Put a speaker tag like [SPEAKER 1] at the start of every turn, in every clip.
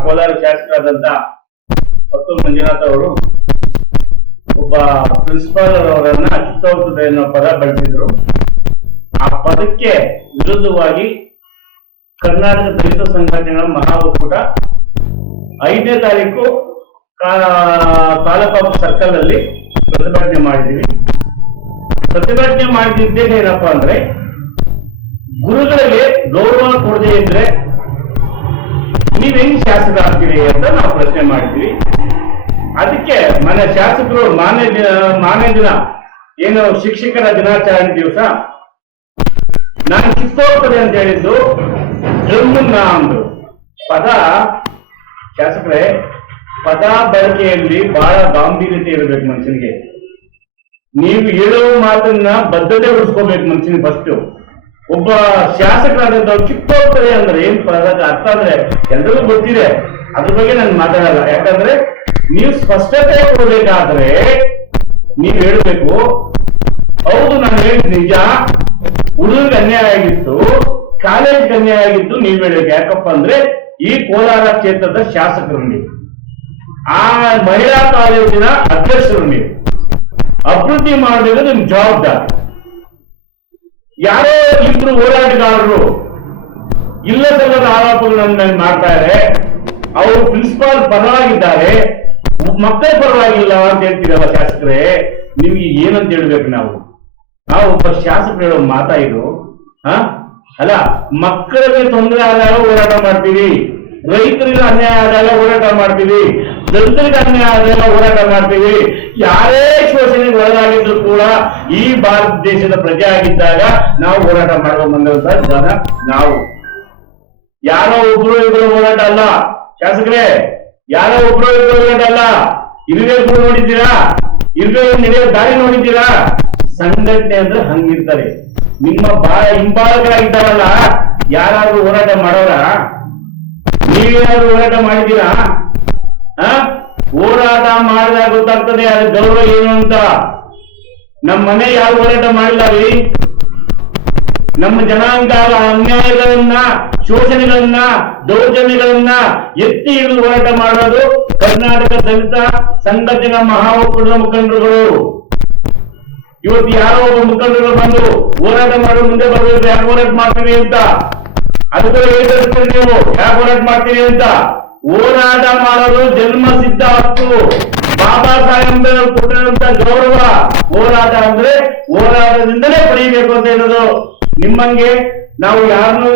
[SPEAKER 1] ಕೋಲಾರ ಶಾಸಕರಾದಂತ ಪತ್ತು ಮಂಜುನಾಥ್ ಅವರು ಒಬ್ಬ ಪ್ರಿನ್ಸಿಪಾಲ್ ಅವರನ್ನ ಕಿತ್ತೋಗ್ತದೆ ಅನ್ನೋ ಪದ ಬಳಸಿದ್ರು. ಆ ಪದಕ್ಕೆ ವಿರುದ್ಧವಾಗಿ ಕರ್ನಾಟಕ ದಲಿತ ಸಂಘಟನೆಗಳ ಮಹಾ ಒಕ್ಕೂಟ ಐದನೇ ತಾರೀಕು ತಾಲೂಕು ಸರ್ಕಲ್ ಅಲ್ಲಿ ಪ್ರತಿಭಟನೆ ಮಾಡಿದ್ದೀವಿ ಪ್ರತಿಭಟನೆ ಏನಪ್ಪಾ ಅಂದ್ರೆ ಗುರುಗಳಿಗೆ ಗೌರವ ಕೊಡದೆ ಇದ್ರೆ ನೀವ್ ಶಾಸಕ ಆಗ್ತೀರಿ ಅಂತ ನಾವು ಪ್ರಶ್ನೆ ಮಾಡಿದ್ವಿ. ಅದಕ್ಕೆ ಮನೆ ಶಾಸಕರು ಮಾನ್ಯ ಮಾನ್ಯ ದಿನ, ಏನು ಶಿಕ್ಷಕರ ದಿನಾಚರಣೆ ದಿವಸ? ನಾನು ಕಿತ್ತೋಗ್ತದೆ ಅಂತ ಹೇಳಿದ್ದು ಡ್ರಮ್ಮನ್ನ ಅಂದ್ರು ಪದ, ಶಾಸಕರೇ, ಪದ ಬಳಕೆಯಲ್ಲಿ ಬಹಳ ಗಾಂಭೀರ್ಯತೆ ಇರಬೇಕು ಮನುಷ್ಯನಿಗೆ. ನೀವು ಹೇಳೋ ಮಾತನ್ನ ಬದ್ಧತೆ ಉಳಿಸ್ಕೋಬೇಕು ಮನುಷ್ಯನಿಗೆ ಫಸ್ಟ್ ಒಬ್ಬ ಶಾಸಕರಾದಂತ ಕಿತ್ತೋಗ್ತಾರೆ ಅಂದ್ರೆ ಏನ್ ಅರ್ಥ ಅಂದ್ರೆ ಎಲ್ರಿಗೂ ಗೊತ್ತಿದೆ. ಅದ್ರ ಬಗ್ಗೆ ನಾನು ಮಾತಾಡಲ್ಲ. ಯಾಕಂದ್ರೆ ನೀವು ಸ್ಪಷ್ಟತೆ ಕೊಡಬೇಕಾದ್ರೆ ನೀವು ಹೇಳ್ಬೇಕು, ಹೌದು, ನಾನು ಹೇಳಿದ್ ನಿಜ. ಹುಡುಗರಿಗೆ ಅನ್ಯಾಯ ಆಗಿತ್ತು ಕಾಲೇಜ್ ಅನ್ಯಾಯ ಆಗಿತ್ತು, ನೀವ್ ಹೇಳ್ಬೇಕು. ಯಾಕಪ್ಪ ಅಂದ್ರೆ ಈ ಕೋಲಾರ ಕ್ಷೇತ್ರದ ಶಾಸಕರು ನೀವು. ಆ ಮಹಿಳಾ ಕಾಲೇಜಿನ ಅಧ್ಯಕ್ಷರು ನೀವು. ಅಭಿವೃದ್ಧಿ ಮಾಡಬೇಕು ನಿಮ್ ಜವಾಬ್ದಾರಿ. ಯಾರೋ ಇಬ್ರು ಹೋರಾಟಗಾರರು ಇಲ್ಲದಲ್ಲದ ಆರೋಪಗಳನ್ನು ಮಾಡ್ತಾರೆ. ಅವರು ಪ್ರಿನ್ಸಿಪಾಲ್ ಪರವಾಗಿದ್ದಾರೆ. ಮಕ್ಕಳ ಪರವಾಗಿಲ್ಲ ಅಂತ ಹೇಳ್ತೀರಲ್ಲ ಶಾಸಕರೇ? ನಿಮ್ಗೆ ಏನಂತ ಹೇಳ್ಬೇಕು ನಾವು? ನಾವು ಒಬ್ಬ ಶಾಸಕರು ಹೇಳೋ ಮಾತಾ ಇದು. ಹ? ಅಲ್ಲ, ಮಕ್ಕಳಿಗೆ ತೊಂದರೆ ಆದಾಗ ಹೋರಾಟ ಮಾಡ್ತೀವಿ. ರೈತರಿಗೆ ಅನ್ಯಾಯ ಆದಾಗ ಹೋರಾಟ ಮಾಡ್ತೀವಿ. ದಲಿತರಿಗೆ ಅನ್ಯಾಯ ಆದಾಗ ಹೋರಾಟ ಮಾಡ್ತೀವಿ. ಯಾರೇ ಶೋಷಣೆಗೆ ಒಳಗಾಗಿದ್ರು ಕೂಡ ಈ ಭಾರತ ದೇಶದ ಪ್ರಜೆ ಆಗಿದ್ದಾಗ ನಾವು ಹೋರಾಟ ಮಾಡುವ ಬಂದಂತ ಜನ ನಾವು. ಯಾರೋ ಒಬ್ರು ಇಬ್ಬರು ಹೋರಾಟ ಅಲ್ಲ. ಶಾಸಕರೇ, ಯಾರೋ ಒಬ್ರು ಇಬ್ಬರು ಹೋರಾಟ ಅಲ್ಲ. ಕೂಡ ನೋಡಿದ್ದೀರಾ? ಇರುವೆ ನಡೆಯೋ ದಾರಿ ನೋಡಿದ್ದೀರಾ? ಸಂಘಟನೆ ಅಂದ್ರೆ ಹಂಗಿರ್ತಾರೆ. ನಿಮ್ಮ ಬಾಳ ಹಿಂಬಾಲಕರಾಗಿದ್ದಾರಲ್ಲ, ಯಾರಾದ್ರೂ ಹೋರಾಟ ಮಾಡೋರ? ನೀವೇನಾದ್ರೂ ಹೋರಾಟ ಮಾಡಿದ್ದೀರಾ? ಆ? ಹೋರಾಟ ಮಾಡಿದಾಗ ಗೊತ್ತಾಗ್ತದೆ ಅದ್ರ ಗೌರವ ಏನು ಅಂತ. ನಮ್ಮ ಮನೆ ಯಾರು ಹೋರಾಟ ರೀ ನಮ್ಮ ಜನಾಂಗ ಅನ್ಯಾಯಗಳನ್ನ, ಶೋಷಣೆಗಳನ್ನ, ದೌರ್ಜನ್ಯಗಳನ್ನ ಎತ್ತಿ ಹಿಡಿದು ಹೋರಾಟ ಮಾಡೋದು ಕರ್ನಾಟಕ ದಲಿತ ಸಂಘಟನೆಗಳ ಮಹಾ ಒಕ್ಕೂಟದ ಮುಖಂಡರುಗಳು. ಇವತ್ತು ಯಾರೋ ಒಬ್ಬ ಮುಖಂಡರುಗಳು ಬಂದು ಹೋರಾಟ ಮಾಡೋ ಮುಂದೆ ಬರಬೇಕು ಯಾಕೆ ಹೋರಾಟ ಮಾಡ್ತೀವಿ ಅಂತ? ಅದಕ್ಕೆ ಹೇಳ್ತಿರ್ತೀರಿ ನೀವು ಯಾಕೆ ಹೋರಾಟ ಮಾಡ್ತೀರಿ ಅಂತ? ಹೋರಾಟ ಮಾಡಲು ಜನ್ಮ ಸಿದ್ಧ ಹಕ್ಕು. ಬಾಬಾ ಸಾಹೇಬ್ ಕೊಟ್ಟಿರುವಂತ ಗೌರವ ಹೋರಾಟ ಅಂದ್ರೆ ಹೋರಾಟದಿಂದಲೇ ಪಡೆಯಬೇಕು ಅಂತ ಹೇಳೋದು. ನಿಮ್ಮಂಗೆ ನಾವು ಯಾರನ್ನು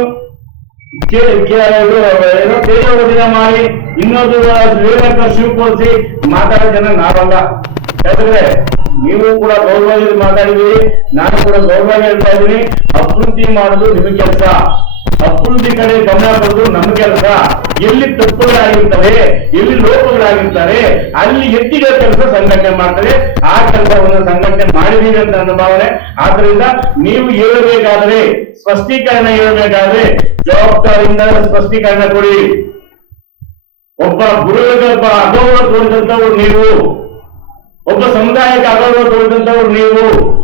[SPEAKER 1] ತೇಜೋವಧಿನ ಮಾಡಿ, ಇನ್ನೊಂದು ವಿವೇಕ ಶಿವಪಡಿಸಿ ಮಾತಾಡೋ ಜನ ನಾವಲ್ಲ. ಯಾಕಂದ್ರೆ ನೀವು ಕೂಡ ಗೌರವದಲ್ಲಿ ಮಾತಾಡಿದೀವಿ ನಾನು ಕೂಡ ಗೌರವ ಹೇಳ್ತಾ ಇದ್ದೀನಿ. ಅಭಿವೃದ್ಧಿ ಮಾಡೋದು ನಿಮ್ಮ ಕೆಲಸ. ಅಭಿವೃದ್ಧಿ ಕಡೆ ಗಮನ ಕೊಡೋದು ನಮ್ಮ ಕೆಲಸ. ಎಲ್ಲಿ ತಪ್ಪುಗಳಾಗಿರ್ತವೆ, ಎಲ್ಲಿ ಲೋಪಗಳಾಗಿರ್ತಾರೆ, ಅಲ್ಲಿ ಎತ್ತಿದ ಕೆಲಸ ಸಂಘಟನೆ ಮಾಡ್ತಾರೆ ಆ ಕೆಲಸವನ್ನು ಸಂಘಟನೆ ಮಾಡಿದೀವಿ ಅಂತ ನನ್ನ ಭಾವನೆ. ಆದ್ರಿಂದ ನೀವು ಹೇಳಬೇಕಾದ್ರೆ, ಸ್ಪಷ್ಟೀಕರಣ ಹೇಳಬೇಕಾದ್ರೆ, ಜವಾಬ್ದಾರಿಯಿಂದ ಸ್ಪಷ್ಟೀಕರಣ ಕೊಡಿ. ಒಬ್ಬ ಗುರುಗಳಿಗೆ ಒಬ್ಬ ಅಗೌರವ ತೋರಿದಂತವ್ರು ನೀವು, ಒಬ್ಬ ಸಮುದಾಯಕ್ಕೆ ಅಗೌರವ ತೋರಿದಂತವ್ರು ನೀವು.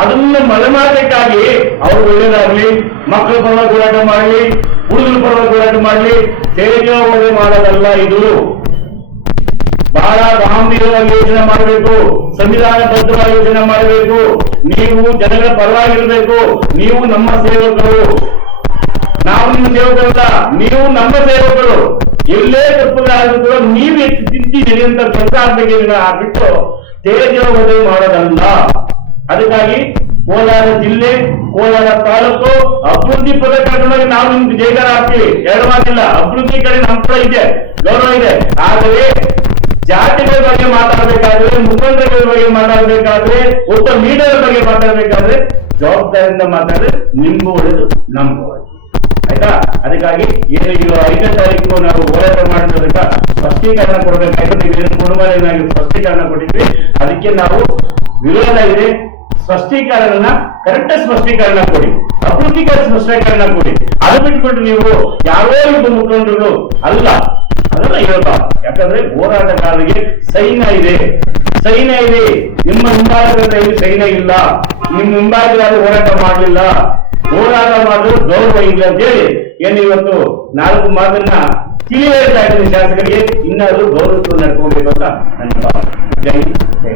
[SPEAKER 1] ಅದನ್ನ ಮಾಡಬೇಕಾಗಿ ಅವರು ಒಳ್ಳೇದಾಗ್ಲಿ, ಮಕ್ಕಳ ಪರವಾಗಿ ಹೋರಾಟ ಮಾಡಲಿ, ಹುಡುಗರ ಪರವಾಗಿ ಹೋರಾಟ ಮಾಡಲಿ ತೆರಿಗೆ ಮಾಡೋದಲ್ಲ ಇದು. ಬಹಳ ಗಾಂಭೀರವಾಗಿ ಯೋಜನೆ ಮಾಡಬೇಕು ಸಂವಿಧಾನಬದ್ಧವಾಗಿ ಯೋಜನೆ ಮಾಡಬೇಕು. ನೀವು ಜನಗಳ ಪರವಾಗಿರಬೇಕು, ನೀವು ನಮ್ಮ ಸೇವಕರು. ನಾವು ನಿಮ್ಮ ಸೇವಕರಲ್ಲ, ನೀವು ನಮ್ಮ ಸೇವಕರು. ಎಲ್ಲೇ ತಪ್ಪುಗಳಾದ್ರೂ ನೀವು ಎಷ್ಟು ತಿದ್ದಿ ಅಂತ ಕೆಲಸ ಆಗ್ಬೇಕು ಆಗ್ಬಿಟ್ಟು ತೇಜೋವಧೆ ಮಾಡೋದಲ್ಲ. ಅದಕ್ಕಾಗಿ ಕೋಲಾರ ಜಿಲ್ಲೆ, ಕೋಲಾರ ತಾಲೂಕು, ಅಭಿವೃದ್ಧಿ ಪದ ನಾವು ನಿಮ್ಗೆ ಜೈಕಾರ ಹಾಕ್ತೀವಿ. ಹೇಳುವಾಗಿಲ್ಲ ಅಭಿವೃದ್ಧಿ ಕಡೆ ನಮ್ಮ ಕೂಡ ಇದೆ, ಗೌರವ ಇದೆ. ಆದರೆ ಜಾತಿಗಳ ಬಗ್ಗೆ ಮಾತಾಡಬೇಕಾದ್ರೆ ಮುಖಂಡಗಳ ಬಗ್ಗೆ ಮಾತಾಡಬೇಕಾದ್ರೆ, ಒಬ್ಬ ಲೀಡರ್ ಬಗ್ಗೆ ಮಾತಾಡಬೇಕಾದ್ರೆ, ಜವಾಬ್ದಾರಿಯಿಂದ ಮಾತಾಡಿದ್ರೆ ನಿಮ್ಗೂ ಒಳ್ಳೆಯದು ನಮ್ಗೂ ಆಯ್ತಾ? ಅದಕ್ಕಾಗಿ ಏನು ಐದನೇ ತಾರೀಕು ನಾವು ಹೋರಾಟ ಮಾಡಿರೋದಕ್ಕ ಸ್ಪಷ್ಟೀಕರಣ ಕೊಡಬೇಕಾಯ್ತು. ನೀವು ಏನು ಕುಟುಂಬನಾಗಿ ಸ್ಪಷ್ಟೀಕರಣ ಕೊಟ್ಟಿದ್ವಿ ಅದಕ್ಕೆ ನಾವು ವಿರೋಧ ಇದೆ. ಸ್ಪಷ್ಟೀಕರಣ ಕರೆಕ್ಟ್ ಸ್ಪಷ್ಟೀಕರಣ ಕೊಡಿ. ಅಪೂರ್ತಿಕರ ಸ್ಪಷ್ಟೀಕರಣ ಕೊಡಿ. ಅದು ಬಿಟ್ಬಿಟ್ಟು ನೀವು ಯಾರೋ ಇಬ್ಬರು ಮುಖಂಡರು ಅಲ್ಲ. ಅದನ್ನ ಹೇಳ್ಬಾರ್ದು. ಯಾಕಂದ್ರೆ ಹೋರಾಟಗಾರರಿಗೆ ಸೈನ್ಯ ಇದೆ. ಸೈನ್ಯ ಇದೆ. ನಿಮ್ಮ ಹಿಂಭಾಗದಲ್ಲಿ ಸೈನ್ಯ ಇಲ್ಲ. ನಿಮ್ಮ ಹಿಂಭಾಗದಲ್ಲಿ ಹೋರಾಟ ಮಾಡಲಿಲ್ಲ. ಹೋರಾಟ ಮಾಡಲು ಗೌರವ ಇಲ್ಲ ಅಂತ ಹೇಳಿ ಏನು ಇವತ್ತು ನಾಲ್ಕು ಮಾತನ್ನ ಕ್ಲಿಯರ್ ಇದ್ದೀನಿ ಶಾಸಕರಿಗೆ. ಇನ್ನಾದ್ರೂ ಗೌರವ ನಡ್ಕೋಬೇಕು ಅಂತ ನನ್ನ ಭಾವನೆ. ಜೈ ಜೈ